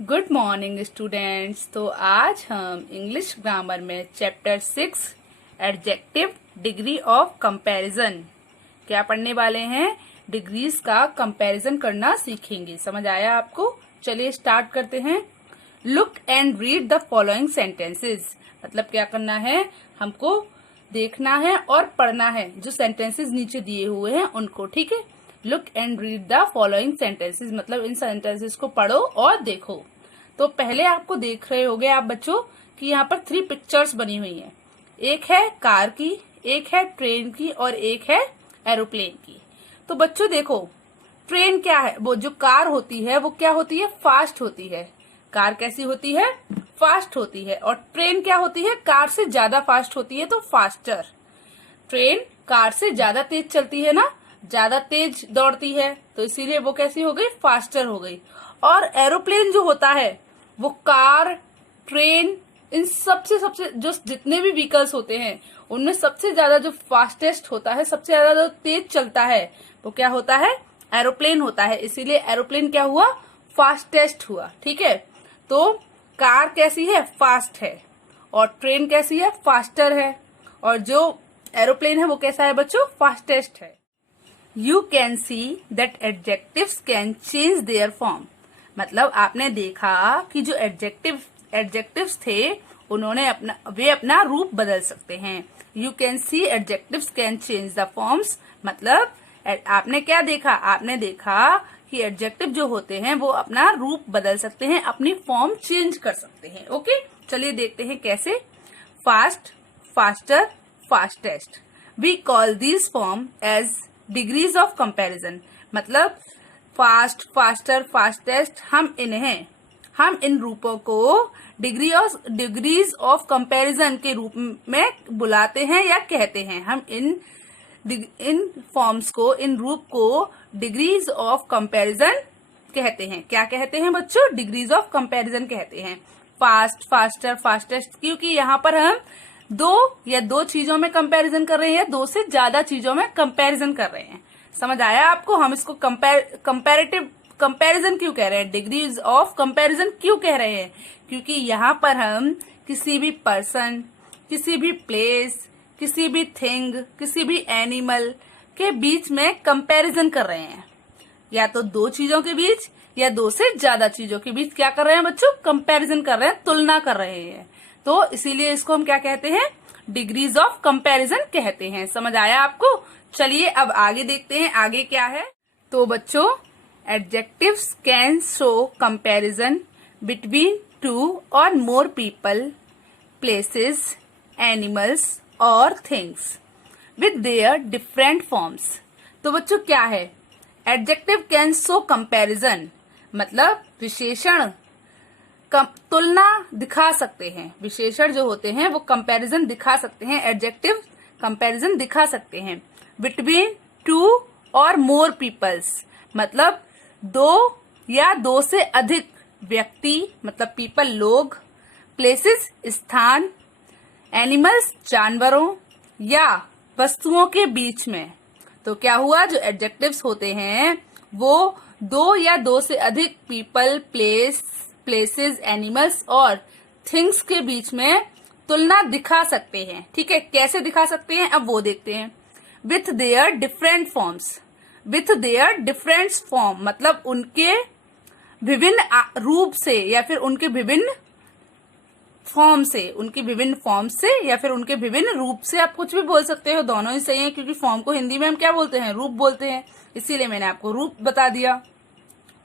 Good morning students. तो आज हम इंग्लिश ग्रामर में chapter 6 adjective degree of comparison क्या पढ़ने वाले हैं। डिग्रीज का कंपैरिजन करना सीखेंगे। समझ आया आपको? चलिए स्टार्ट करते हैं। Look and read the following sentences. मतलब क्या करना है, हमको देखना है और पढ़ना है जो सेंटेंसेस नीचे दिए हुए हैं उनको। ठीक है, look and read the following sentences मतलब इन सेंटेंसेस को पढ़ो और देखो। तो पहले आपको देख रहे होंगे आप बच्चों कि यहाँ पर 3 पिक्चर्स बनी हुई हैं। एक है कार की, एक है ट्रेन की और एक है एरोप्लेन की। तो बच्चों देखो, ट्रेन क्या है, वो जो कार होती है वो क्या होती है, फास्ट होती है। कार कैसी होती है, फास्ट होती है। और ट्रेन क्या होती है, कार से ज्यादा फास्ट होती है, तो फास्टर। ट्रेन कार से ज्यादा तेज चलती है ना, ज्यादा तेज दौड़ती है, तो इसीलिए वो कैसी हो गई, फास्टर हो गई। और एरोप्लेन जो होता है वो कार, ट्रेन, इन सबसे जो जितने भी व्हीकल्स होते हैं उनमें सबसे ज्यादा जो फास्टेस्ट होता है, सबसे ज्यादा जो तेज चलता है वो क्या होता है, एरोप्लेन होता है। इसीलिए एरोप्लेन क्या हुआ, फास्टेस्ट हुआ। ठीक है, तो कार कैसी है, फास्ट है, और ट्रेन कैसी है, फास्टर है, और जो एरोप्लेन है वो कैसा है बच्चों, फास्टेस्ट है। You can see that adjectives can change their form। मतलब आपने देखा कि जो एडजेक्टिव्स थे उन्होंने वे अपना रूप बदल सकते हैं। You can see adjectives can change the forms। मतलब आपने क्या देखा, आपने देखा कि एडजेक्टिव जो होते हैं वो अपना रूप बदल सकते हैं, अपनी फॉर्म चेंज कर सकते हैं। ओके, चलिए देखते हैं कैसे। Fast, faster, fastest. We call these form as degrees of comparison. मतलब फास्ट, फास्टर, फास्टेस्ट, हम इन रूपों को डिग्रीज ऑफ कंपैरिजन के रूप में बुलाते हैं या कहते हैं। हम इन फॉर्म्स को, इन रूप को डिग्रीज ऑफ कंपैरिजन कहते हैं। क्या कहते हैं बच्चों, डिग्रीज ऑफ कंपैरिजन कहते हैं। फास्ट, फास्टर, फास्टेस्ट, क्योंकि यहाँ पर हम दो चीजों में कंपैरिजन कर रहे हैं, 2 से ज्यादा चीजों में कंपैरिजन कर रहे हैं। समझ आया आपको? हम इसको कंपैरेटिव कंपैरिजन क्यों कह रहे हैं, डिग्रीज ऑफ कंपैरिजन क्यों कह रहे हैं, क्योंकि यहाँ पर हम किसी भी पर्सन, किसी भी प्लेस, किसी भी थिंग, किसी भी एनिमल के बीच में कंपैरिजन कर रहे हैं। या तो 2 चीजों के बीच या 2 से ज्यादा चीजों के बीच क्या कर रहे हैं बच्चों, कंपैरिजन कर रहे हैं, तुलना कर रहे हैं। तो इसीलिए इसको हम क्या कहते हैं, डिग्रीज ऑफ कंपैरिजन कहते हैं। समझ आया आपको? चलिए अब आगे देखते हैं, आगे क्या है। तो बच्चों, adjectives can show comparison between 2 और मोर पीपल, प्लेसेस, एनिमल्स और things with their different forms. तो बच्चों क्या है, एडजेक्टिव कैन शो कंपैरिजन मतलब विशेषण तुलना दिखा सकते हैं। विशेषण जो होते हैं वो कंपैरिजन दिखा सकते हैं, एडजेक्टिव कंपैरिजन दिखा सकते हैं। बिटवीन 2 और मोर पीपल्स मतलब 2 या 2 से अधिक व्यक्ति मतलब पीपल लोग, प्लेसेस स्थान, एनिमल्स जानवरों या वस्तुओं के बीच में। तो क्या हुआ, जो एडजेक्टिव्स होते हैं वो 2 या 2 से अधिक पीपल, प्लेसेस, एनिमल्स और थिंग्स के बीच में तुलना दिखा सकते हैं। ठीक है, कैसे दिखा सकते हैं अब वो देखते हैं। With their different forms, with their different form मतलब उनके विभिन्न रूप से या फिर उनके विभिन्न फॉर्म से, उनकी विभिन्न फॉर्म से या फिर उनके विभिन्न रूप से। आप कुछ भी बोल सकते हो, दोनों ही सही है, क्योंकि फॉर्म को हिंदी में हम क्या बोलते हैं, रूप बोलते हैं। इसीलिए मैंने आपको रूप बता दिया।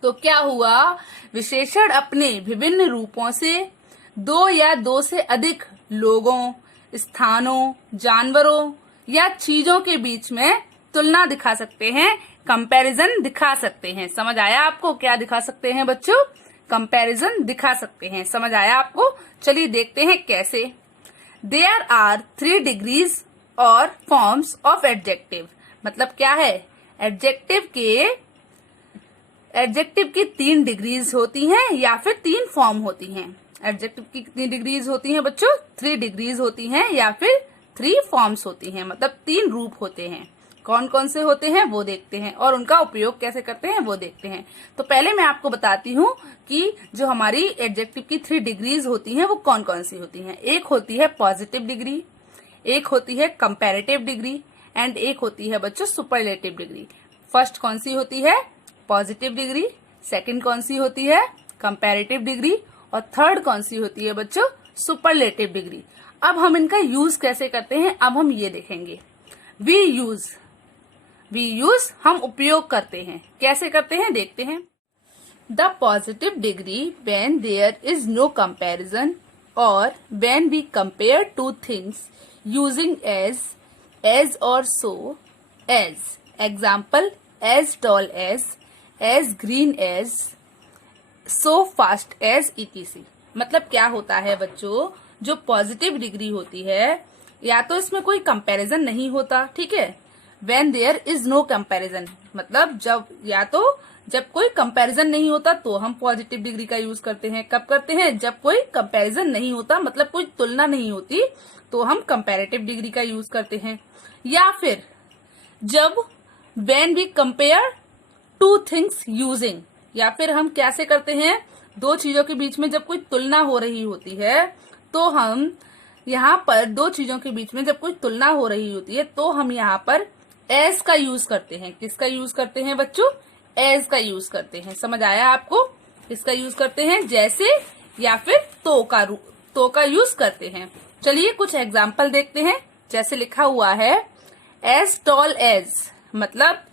तो क्या हुआ, विशेषण अपने विभिन्न रूपों से 2 या 2 से अधिक लोगों, स्थानों, जानवरों या चीजों के बीच में तुलना दिखा सकते हैं, कंपैरिजन दिखा सकते हैं। समझ आया आपको? क्या दिखा सकते हैं बच्चों, कंपैरिजन दिखा सकते हैं। समझ आया आपको? चलिए देखते हैं कैसे। देयर आर 3 डिग्रीज और फॉर्म्स ऑफ एडजेक्टिव। मतलब क्या है, एडजेक्टिव की 3 डिग्रीज होती हैं या फिर 3 फॉर्म होती हैं। एडजेक्टिव की कितनी डिग्रीज होती हैं बच्चों, 3 डिग्रीज होती हैं या फिर 3 फॉर्म्स होती हैं, मतलब 3 रूप होते हैं। कौन कौन से होते हैं वो देखते हैं और उनका उपयोग कैसे करते हैं वो देखते हैं। तो पहले मैं आपको बताती हूँ कि जो हमारी एडजेक्टिव की 3 डिग्रीज होती हैं वो कौन कौन सी होती हैं। एक होती है पॉजिटिव डिग्री, एक होती है कंपैरेटिव डिग्री एंड एक होती है बच्चों सुपरलेटिव डिग्री। फर्स्ट कौन सी होती है? Positive degree. सेकंड कौन सी होती है? Comparative degree. और थर्ड कौन सी होती है बच्चों? Superlative degree. अब हम इनका यूज कैसे करते हैं अब हम ये देखेंगे। वी यूज हम उपयोग करते हैं। कैसे करते हैं देखते हैं। The positive degree when there is no comparison और when we compare two things using as और so as. Example as tall as green as, so fast as etc। मतलब क्या होता है बच्चों, जो पॉजिटिव डिग्री होती है या तो इसमें कोई कंपैरिजन नहीं होता, ठीक है। When there is no comparison मतलब जब कोई कंपैरिजन नहीं होता तो हम पॉजिटिव डिग्री का यूज करते हैं। कब करते हैं? जब कोई कंपैरिजन नहीं होता मतलब कोई तुलना नहीं होती तो हम कंपैरेटिव डिग्री का यूज करते हैं। या फिर जब when we compare two things using, या फिर हम कैसे करते हैं, दो चीजों के बीच में जब कोई तुलना हो रही होती है तो हम यहाँ पर दो चीजों के बीच में जब कोई तुलना हो रही होती है तो हम यहाँ पर एज का यूज करते हैं। किसका यूज करते हैं बच्चों? एज का यूज करते हैं। समझ आया आपको? किसका यूज करते हैं? जैसे या फिर तो का यूज करते हैं। चलिए कुछ एग्जाम्पल देखते हैं। जैसे लिखा हुआ है एज टॉल एज मतलब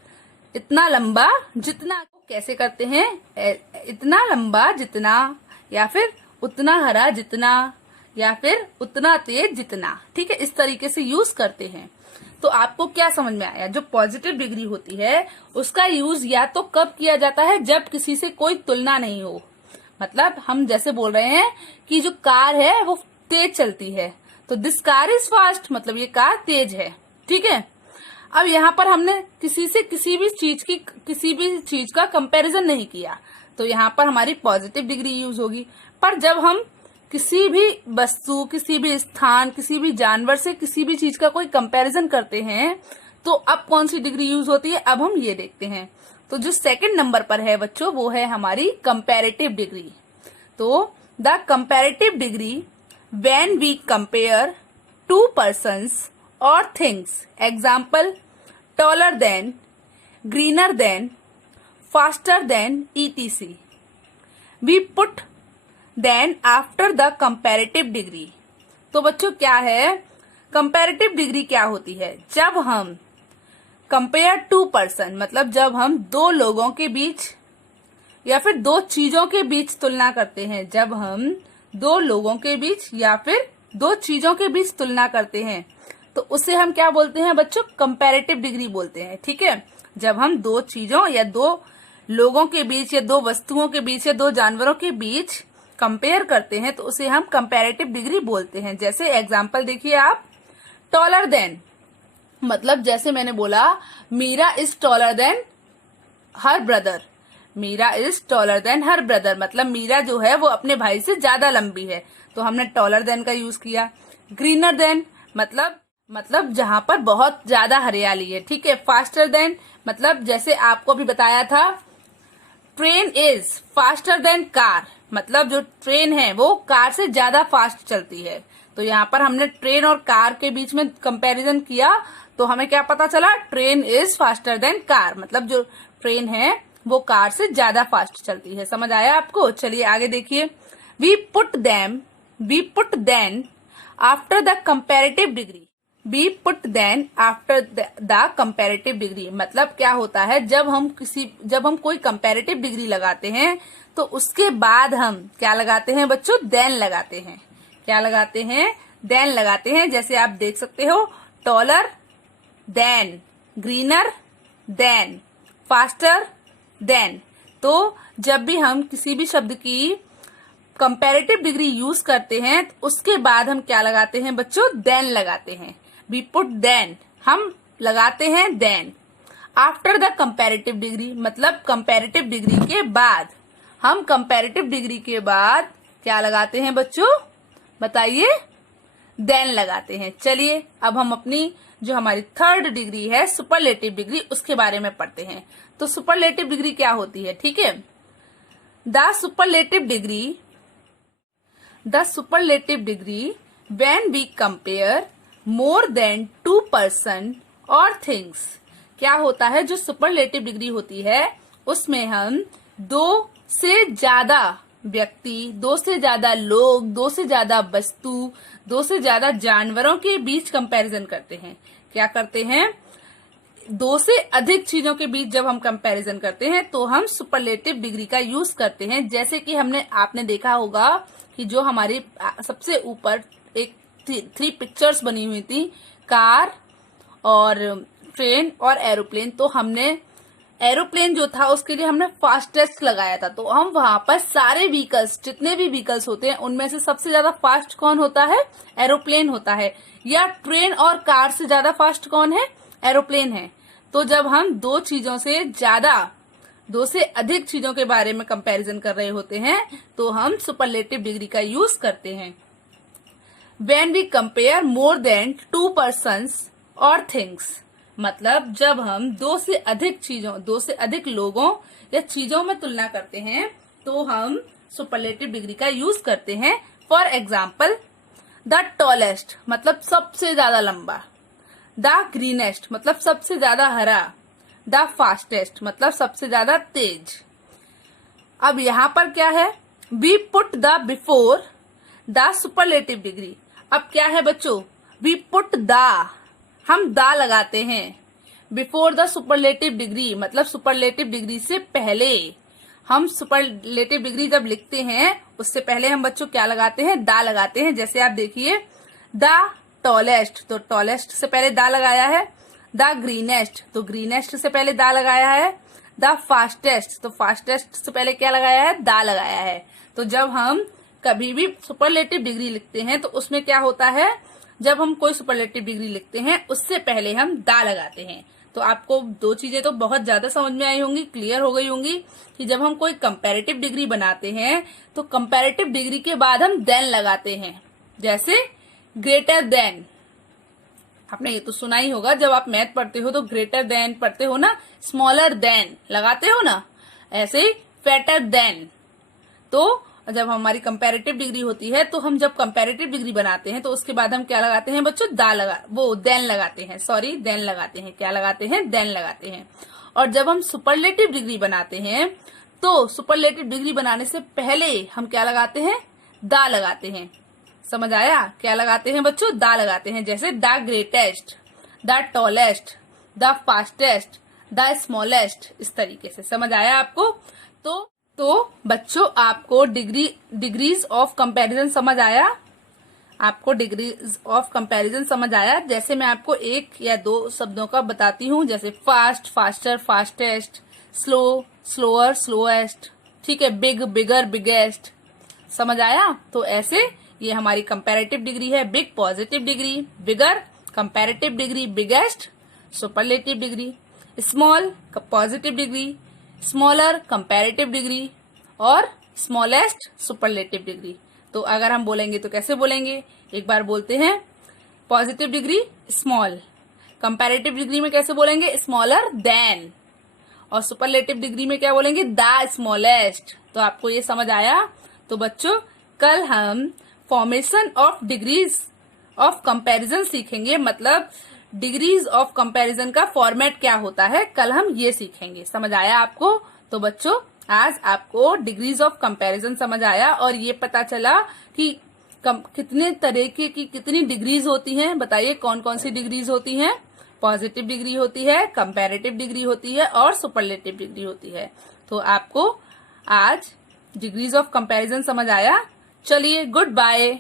इतना लंबा जितना। कैसे करते हैं? इतना लंबा जितना, या फिर उतना हरा जितना, या फिर उतना तेज जितना, ठीक है। इस तरीके से यूज करते हैं। तो आपको क्या समझ में आया? जो पॉजिटिव डिग्री होती है उसका यूज या तो कब किया जाता है जब किसी से कोई तुलना नहीं हो। मतलब हम जैसे बोल रहे हैं कि जो कार है वो तेज चलती है तो दिस कार इज फास्ट मतलब ये कार तेज है, ठीक है। अब यहाँ पर हमने किसी भी चीज का कंपैरिजन नहीं किया तो यहाँ पर हमारी पॉजिटिव डिग्री यूज होगी। पर जब हम किसी भी वस्तु, किसी भी स्थान, किसी भी जानवर से किसी भी चीज का कोई कंपैरिजन करते हैं तो अब कौन सी डिग्री यूज होती है अब हम ये देखते हैं। तो जो सेकंड नंबर पर है बच्चों वो है हमारी कंपैरेटिव डिग्री। तो the comparative degree when we compare two persons और things. Example taller than, greener than, faster than etc। We put than after the comparative degree. तो बच्चों क्या है कंपैरेटिव डिग्री? क्या होती है? जब हम कंपेयर टू पर्सन मतलब जब हम दो लोगों के बीच या फिर दो चीजों के बीच तुलना करते हैं। जब हम दो लोगों के बीच या फिर दो चीजों के बीच तुलना करते हैं तो उसे हम क्या बोलते हैं बच्चों? कंपैरेटिव डिग्री बोलते हैं, ठीक है। जब हम दो चीजों या दो लोगों के बीच या दो वस्तुओं के बीच या दो जानवरों के बीच कंपेयर करते हैं तो उसे हम कंपैरेटिव डिग्री बोलते हैं। जैसे एग्जांपल देखिए आप, टॉलर देन मतलब जैसे मैंने बोला Meera is taller than her brother. Meera is taller than her brother मतलब मीरा जो है वो अपने भाई से ज्यादा लंबी है तो हमने टॉलर देन का यूज किया। ग्रीनर देन मतलब जहां पर बहुत ज्यादा हरियाली है, ठीक है। फास्टर देन मतलब जैसे आपको भी बताया था train is faster than car मतलब जो ट्रेन है वो कार से ज्यादा फास्ट चलती है। तो यहाँ पर हमने ट्रेन और कार के बीच में कंपैरिजन किया तो हमें क्या पता चला? Train is faster than car मतलब जो ट्रेन है वो कार से ज्यादा फास्ट चलती है। समझ आया आपको? चलिए आगे देखिए। We put than after the comparative degree. We put than after the comparative degree मतलब क्या होता है? जब हम कोई कंपैरेटिव डिग्री लगाते हैं तो उसके बाद हम क्या लगाते हैं बच्चों? देन लगाते हैं। क्या लगाते हैं? देन लगाते हैं। जैसे आप देख सकते हो taller than, greener than, faster than. तो जब भी हम किसी भी शब्द की कंपैरेटिव डिग्री यूज करते हैं तो उसके बाद हम क्या लगाते हैं बच्चों? देन लगाते हैं। वी पुट देन हम लगाते हैं than. After the comparative degree मतलब कंपैरेटिव डिग्री के बाद। हम कंपैरेटिव डिग्री के बाद क्या लगाते हैं बच्चों? बताइए। देन लगाते हैं। चलिए अब हम अपनी जो हमारी थर्ड डिग्री है सुपरलेटिव डिग्री उसके बारे में पढ़ते हैं। तो सुपरलेटिव डिग्री क्या होती है, ठीक है। The superlative degree when we compare more than 2 person और थिंग्स। क्या होता है, जो सुपरलेटिव डिग्री होती है उसमें हम 2 से ज्यादा व्यक्ति, 2 से ज्यादा लोग, 2 से ज्यादा वस्तु, 2 से ज्यादा जानवरों के बीच कंपैरिजन करते हैं। क्या करते हैं, 2 से अधिक चीजों के बीच जब हम कंपैरिजन करते हैं तो हम सुपरलेटिव डिग्री का यूज करते हैं। जैसे कि आपने देखा होगा कि जो हमारी सबसे ऊपर एक 3 पिक्चर्स बनी हुई थी, कार और ट्रेन और एरोप्लेन। तो हमने एरोप्लेन जो था उसके लिए हमने फास्टेस्ट लगाया था। तो हम वहां पर सारे व्हीकल्स, जितने भी व्हीकल्स होते हैं उनमें से सबसे ज्यादा फास्ट कौन होता है, एरोप्लेन होता है। या ट्रेन और कार से ज्यादा फास्ट कौन है, एरोप्लेन है। तो जब हम 2 चीजों से ज्यादा, 2 से अधिक चीजों के बारे में कंपैरिजन कर रहे होते हैं तो हम सुपरलेटिव डिग्री का यूज करते हैं। When we compare more than 2 persons or things, मतलब जब हम 2 से अधिक चीजों, 2 से अधिक लोगों या चीजों में तुलना करते हैं तो हम सुपरलेटिव डिग्री का यूज करते हैं। फॉर एग्जाम्पल, द टॉलेस्ट मतलब सबसे ज्यादा लंबा, द ग्रीनेस्ट मतलब सबसे ज्यादा हरा, द फास्टेस्ट मतलब सबसे ज्यादा तेज। अब यहाँ पर क्या है, we put the before the superlative degree. अब क्या है बच्चों, वी पुट द, हम द लगाते हैं बिफोर द सुपरलेटिव डिग्री, मतलब सुपरलेटिव डिग्री से पहले। हम सुपरलेटिव डिग्री जब लिखते हैं उससे पहले हम बच्चों क्या लगाते हैं, द लगाते हैं। जैसे आप देखिए, द टॉलेस्ट, तो टॉलेस्ट से पहले द लगाया है। द ग्रीनेस्ट, तो ग्रीनेस्ट से पहले द लगाया है। द फास्टेस्ट, तो फास्टेस्ट से पहले क्या लगाया है, द लगाया है। तो जब हम कभी भी सुपरलेटिव डिग्री लिखते हैं तो उसमें क्या होता है, जब हम कोई सुपरलेटिव डिग्री लिखते हैं उससे पहले हम द लगाते हैं। तो आपको 2 चीजें तो बहुत ज्यादा समझ में आई होंगी, क्लियर हो गई होंगी कि जब हम कोई कंपैरेटिव डिग्री बनाते हैं तो कंपैरेटिव डिग्री के बाद हम देन लगाते हैं। जैसे ग्रेटर देन, आपने ये तो सुना ही होगा, जब आप मैथ पढ़ते हो तो ग्रेटर देन पढ़ते हो ना, स्मॉलर देन लगाते हो ना। ऐसे ही फेटर देन। तो जब हमारी कंपैरेटिव डिग्री होती है तो हम जब कंपैरेटिव डिग्री बनाते हैं तो उसके बाद हम क्या लगाते हैं बच्चों, देन लगाते हैं, सॉरी देन लगाते हैं। क्या लगाते हैं, देन लगाते हैं। और जब हम सुपरलेटिव डिग्री बनाते हैं तो सुपरलेटिव डिग्री बनाने से पहले हम क्या लगाते हैं, द लगाते हैं। समझ आया, क्या लगाते हैं बच्चों, द लगाते हैं। जैसे the greatest, the tallest, the fastest, the smallest, इस तरीके से। समझ आया आपको। तो बच्चों आपको डिग्रीज ऑफ कंपैरिजन समझ आया, आपको डिग्रीज ऑफ कंपैरिजन समझ आया। जैसे मैं आपको 1 या 2 शब्दों का बताती हूँ, जैसे fast, faster, fastest, slow, slower, slowest, ठीक है, बिग, बिगर, बिगेस्ट। समझ आया। तो ऐसे ये हमारी कंपैरेटिव डिग्री है। Big positive degree, bigger comparative degree, biggest superlative degree, small positive degree, smaller comparative degree और स्मॉलेस्ट सुपरलेटिव डिग्री। तो अगर हम बोलेंगे तो कैसे बोलेंगे, एक बार बोलते हैं, positive degree small, comparative degree में कैसे बोलेंगे, स्मॉलर देन, और सुपरलेटिव डिग्री में क्या बोलेंगे, द स्मॉलेस्ट। तो आपको ये समझ आया। तो बच्चों कल हम formation of degrees of comparison सीखेंगे, मतलब डिग्रीज ऑफ कंपैरिजन का फॉर्मेट क्या होता है, कल हम ये सीखेंगे। समझ आया आपको। तो बच्चों आज आपको डिग्रीज ऑफ कंपैरिजन समझ आया और ये पता चला कि कितने तरीके की कितनी डिग्रीज होती हैं। बताइए कौन कौन सी डिग्रीज होती हैं। पॉजिटिव डिग्री होती है, कंपैरेटिव डिग्री होती है और सुपरलेटिव डिग्री होती है। तो आपको आज डिग्रीज ऑफ कंपैरिजन समझ आया। चलिए गुड बाय।